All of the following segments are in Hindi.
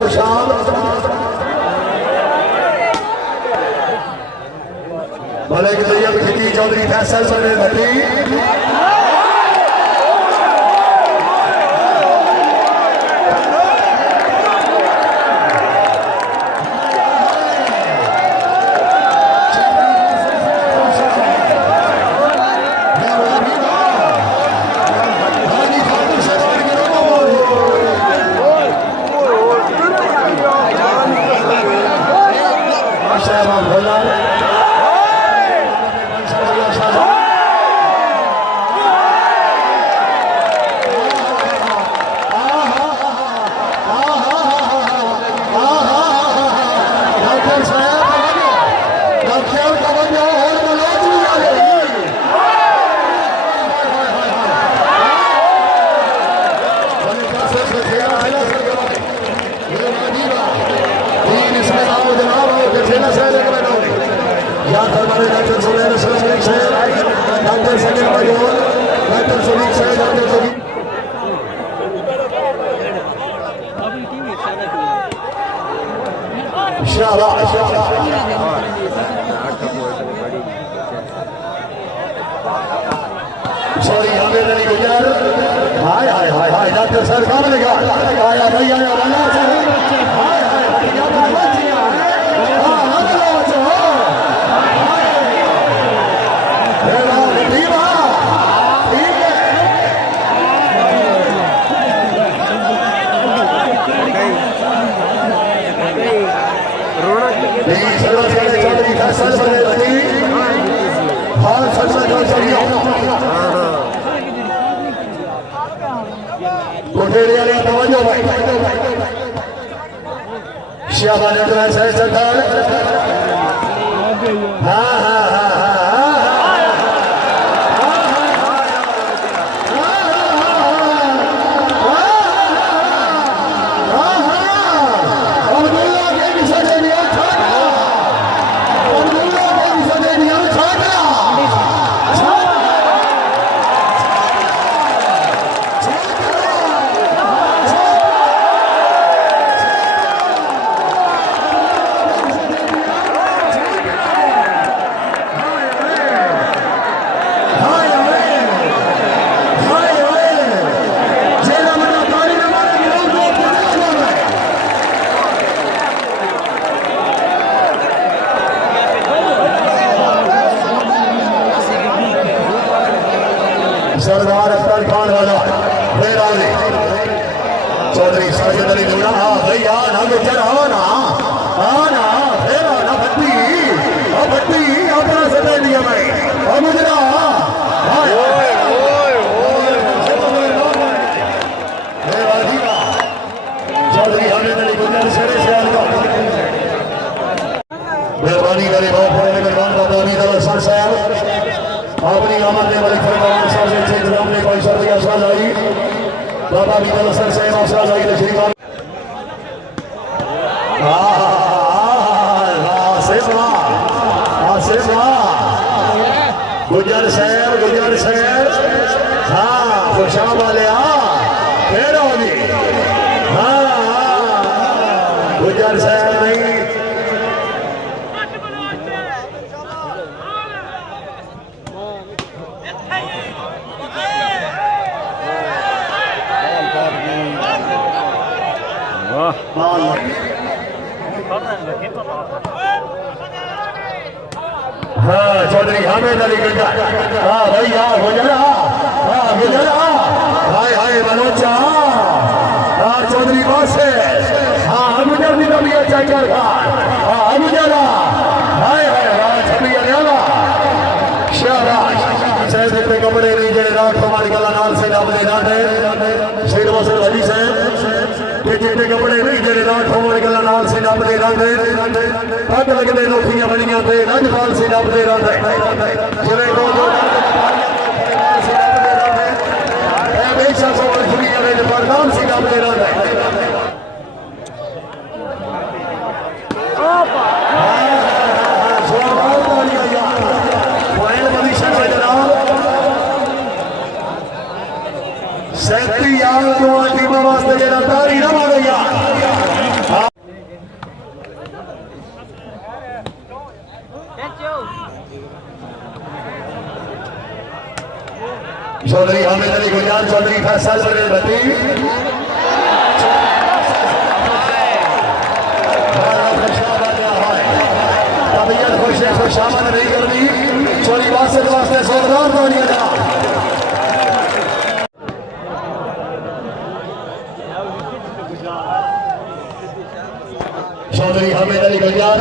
मलिक तैयब खिकी चौधरी फैसल बने भट्टी सॉरी हमें नहीं गुजर हाय हाय हाय हाय डॉक्टर सर कौन लगा आया भाई आया वाला हाय हाय क्या बात है हां हेलो जो हेलो दीवा ठीक है नहीं सर्व चले चौधरी फैसल बने भट्टी और सबसे जो चलिए कोठेरिया ने तवज्जो भाई शाबाश जो है सही सरदार हां हां सरदार अख्तर खान वाला फिर आगे चौधरी साजिद अली दूना भैया ना गुजर आना फिर आना भट्टी अपना स्टेडियम है और गुजरा चौधरी हमीद अली गुजर शेरे से मेहरबानी करे बहुत बड़े मेहरबान बाबा अमीद अली सर साहब अपनी आमद में बड़ी फरमान सर से इंतजाम ने कोई सर दिया साल आई बाबा भी दल सर से माशा आई तशरीफ गुजर शहर हाँ खुशा वाले फिर होगी गुजर शहर नहीं हाँ चौधरी हामिद अली गुजर हाँ भैया गुजरा हाय हाय बलोचा हाँ चौधरी बासित हाँ गुजर भी कभी अच्छा कर हाँ गुजरा हाय हाय हाँ छवि अलियाला शाबाश सैद के कपड़े नहीं जे रात हमारी गला नाल से डाल दे जाते शेर वसल अली से जितने कपड़े नहीं जे रात हमारी गला नाल से डाल दे जाते पग लगदे नौकरियां बनियां ते राजपाल से डाल दे जाते जिले को जो बेशा सोल दुनिया में बरनाम से डाल दे जाते सैती यार तो टीम वास्ते जेड़ा तारी ना मारो यार चौधरी हामिद अली गुजरात, चौधरी फैसल भट्टी, तबीयत खुश है, खुशामद नहीं करनी, चौधरी बासत वास्ते जोरदार तालियां दा। चौधरी हामिद अली गुजरात,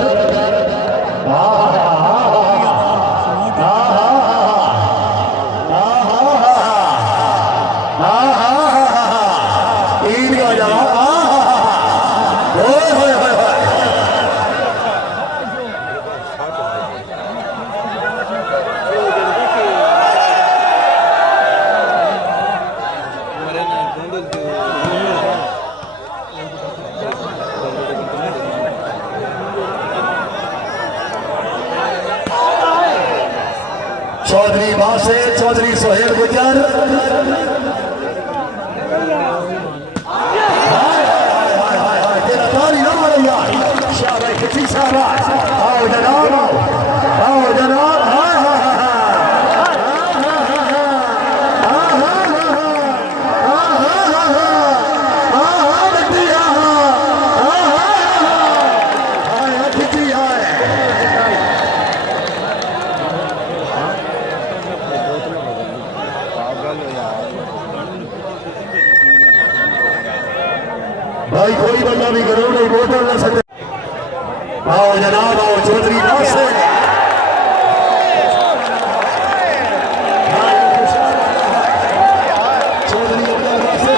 चौधरी बासित, चौधरी सोहेल गुजर, आओ जनाब, आओ जनाब, भाई कोई बंदा भी करो नहीं बोतल न सकते। आओ जनाब, आओ चौधरी बासित, चौधरी बासित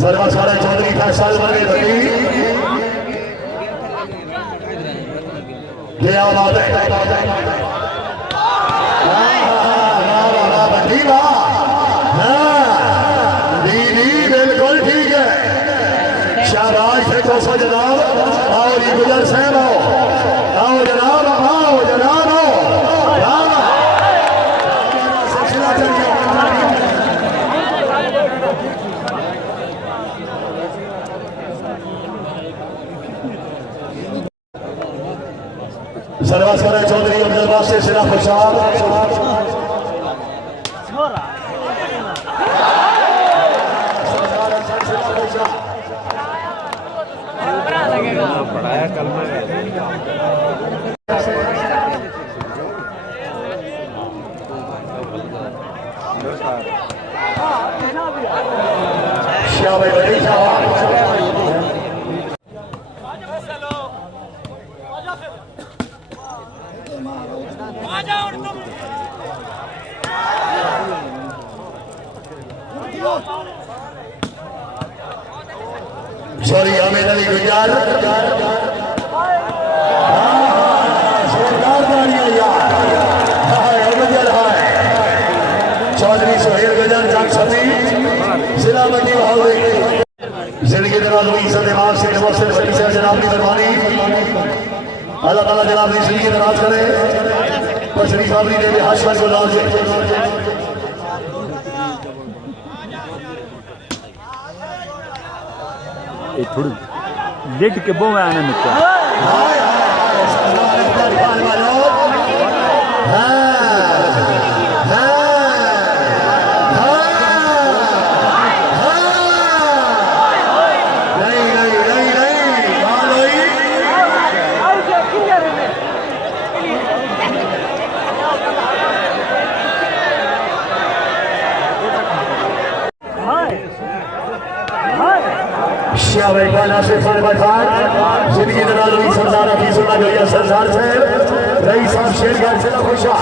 सर्वा सारे चौधरी फैसल भट्टी, क्या बात है, बिल्कुल ठीक है, शाबाश है कोसा जनाब। आओ जी गुजर साहब, आओ, आओ जनाब, आओ जनाब, सरवासर चौधरी अब्दुल बासित सिरा खुशाब, पढ़ाया कल में सॉरी हामिद अली गुजरात, जोरदार तालियां यार, चौधरी सोहेल गुजर जंग सती सलामती भावे जिंदगी दराज हुई सदेवार से नमस्ते सभी से जनाब की मेहरबानी, अल्लाह ताला जनाब की जिंदगी दराज करे, पछड़ी साबरी ने भी हाशवर को लाज थोड़ी लेट के बो में आने में क्या जिंदगी दराज़ी सरदार हफीजुल्लाह गलिया सरदार साहब रईस साहब शेरगढ़ जिला खुशा,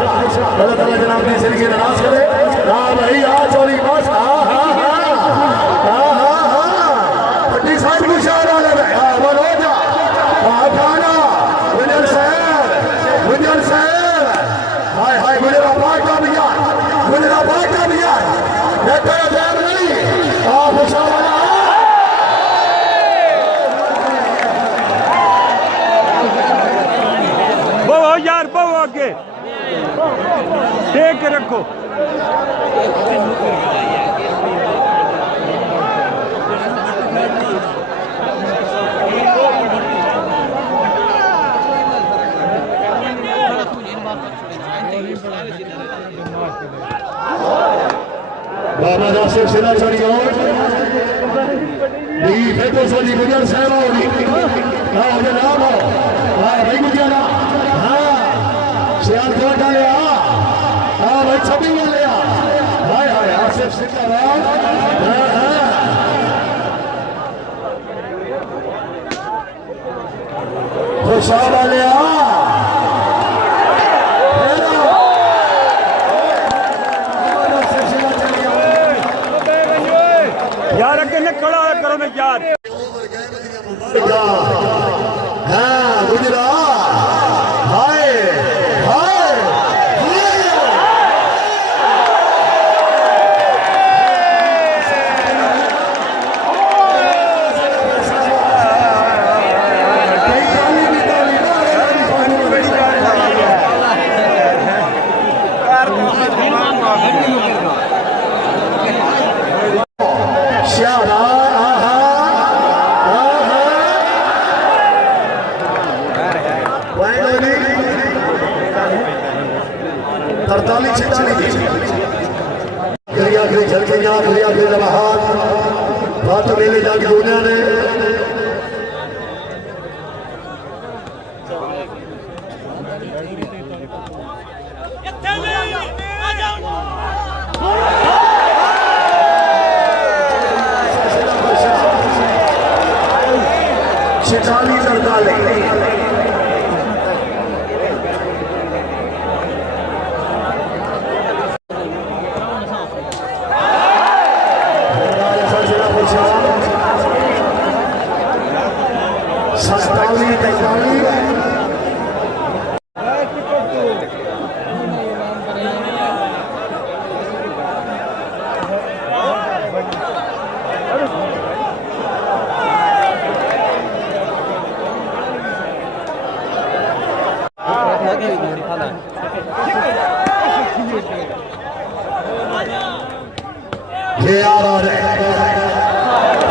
अल्लाह ताला जनाब की जिंदगी दराज करे। हां भाई आ चौधरी बस भट्टी साहब खुशा वाले बोलो जा खाना गुजर साहब हाय हाय गुजरा पाक का भैया, गुजरा पाक का भैया बेटा देर नहीं आ खुशा वाला यार बहु आगे टेक रखो। बाबा नासिर सिला चढ़ी और दी फेटो सोनी गुजर साहब होगी हाँ जनाब हाँ भाई गुजरा हाँ सियाल कोटा ले हाँ भाई छबी ले हाय हाय आसिफ सिला हाँ हाँ खुशाब ले यार अगे न खड़ा करो मैं यार हाँ गुजरा हाय हाय मेले जाके दुनिया ने छिताली सरदाले ये आ रहा है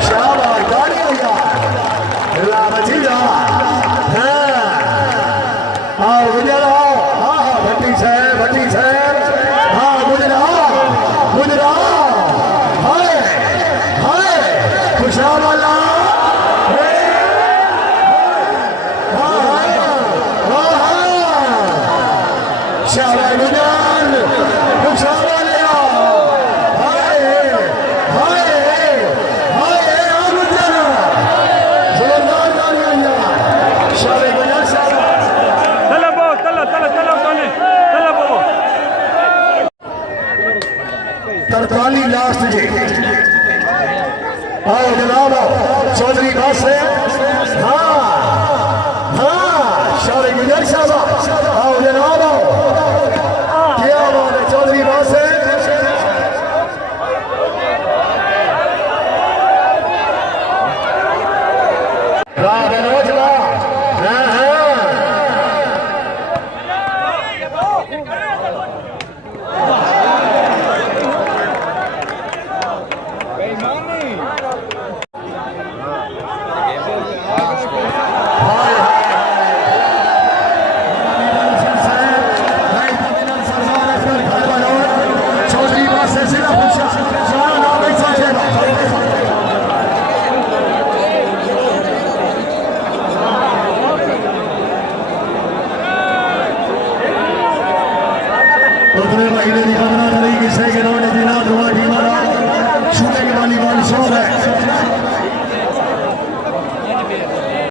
शाबाश गाड़ी भैया ला बची जा हाँ गुजरा हाँ हाँ भट्टी से हाँ गुजरा गुजरा हाय हाय खुशहाल वाला शाबाश गुजर खुशहाल तरताली लास्ट जी आओ जनाब चौधरी बासे हाँ हाँ शारे गुजर साहब आओ जनाब क्या बात है चौधरी बासे बलोच हाँ हाँ महीने